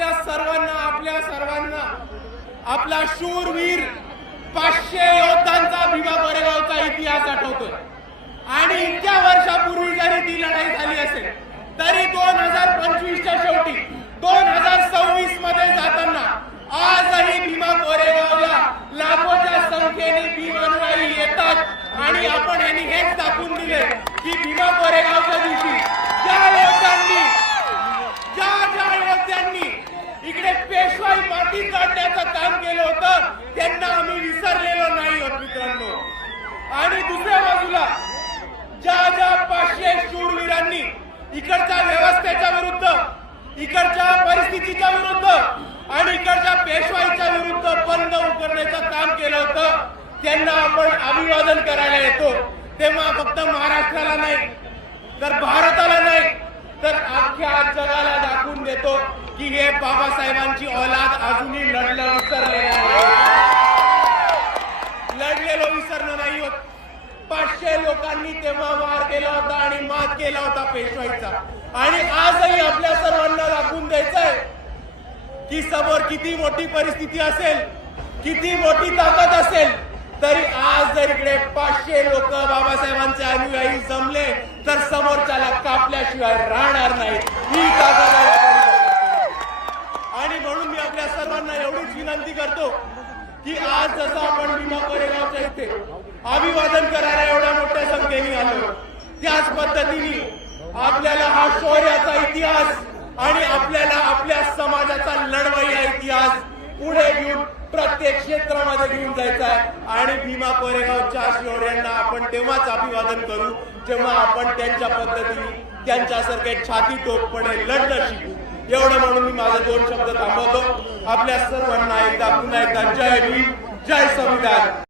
आपल्या सर्वांना आपला शूरवीर 500 योद्धांचा भीमा कोरेगावचा इतिहास आठवतोय। आणि इतक्या वर्षापूर्वी जरी ती लढाई झाली असेल तरी 2025च्या शेवटी 2026 मध्ये जाताना आजही भीमा कोरेगावला लाखोच्या संख्येने भीमानुयायी येतात। आणि आपण यांनी हेच दाखवून दिले की भीमा कोरेगावच्या दिवशी ज्या योद्ध्यांनी इकडे पेशवाई माती काढण्याचं काम केलं होतं त्यांना आम्ही विसरलेलो नाही आहोत मित्रांनो। आणि दुसऱ्या बाजूला ज्या 500 शूरवीरांनी इकडच्या व्यवस्थेच्या विरुद्ध, इकडच्या परिस्थितीच्या विरुद्ध आणि इकडच्या पेशवाईच्या विरुद्ध बंद उकरण्याचं काम केलं होतं त्यांना आपण अभिवादन करायला येतो। तेव्हा फक्त महाराष्ट्राला नाही तर भारताला नाही तर अख्ख्या जगाला दाखवून देतो की हे बाबासाहेबांची औलाद अजूनही लढलेलो विसरलो नाही होत। 500 लोकांनी तेव्हा वार केला होता आणि मात केला होता पेशवाईचा। आणि आजही आपल्या सर्वांना दाखवून द्यायचंय की समोर किती मोठी परिस्थिती असेल, किती मोठी ताकद असेल तरी आज जर इकडे 500 लोक बाबासाहेबांचे अनुयायी जमले तर समोरच्याला कापल्याशिवाय राहणार नाही। ही ताकद आहे। आणि म्हणून मी आपल्या सर्वांना एवढीच विनंती करतो की आज जसं आपण भीमा कोरेगावच्या इथे अभिवादन करायला एवढ्या मोठ्या संख्येने आलो त्याच पद्धतीने आपल्याला हा शौर्याचा इतिहास आणि आपल्याला आपल्या समाजाचा लढवय्या इतिहास पुढे घेऊन प्रत्येक क्षेत्रामध्ये घेऊन जायचा आहे। आणि भीमा कोरेगावच्या शौर्यांना आपण तेव्हाच अभिवादन करू जेव्हा आपण त्यांच्या पद्धतीने त्यांच्यासारखे छाती टोकपणे लढणं शिकू। एवढं म्हणून मी माझे 2 शब्द थांबवतो। आपल्या सर्वांना एकदा पुन्हा एकदा जय भीम, जय संविधान।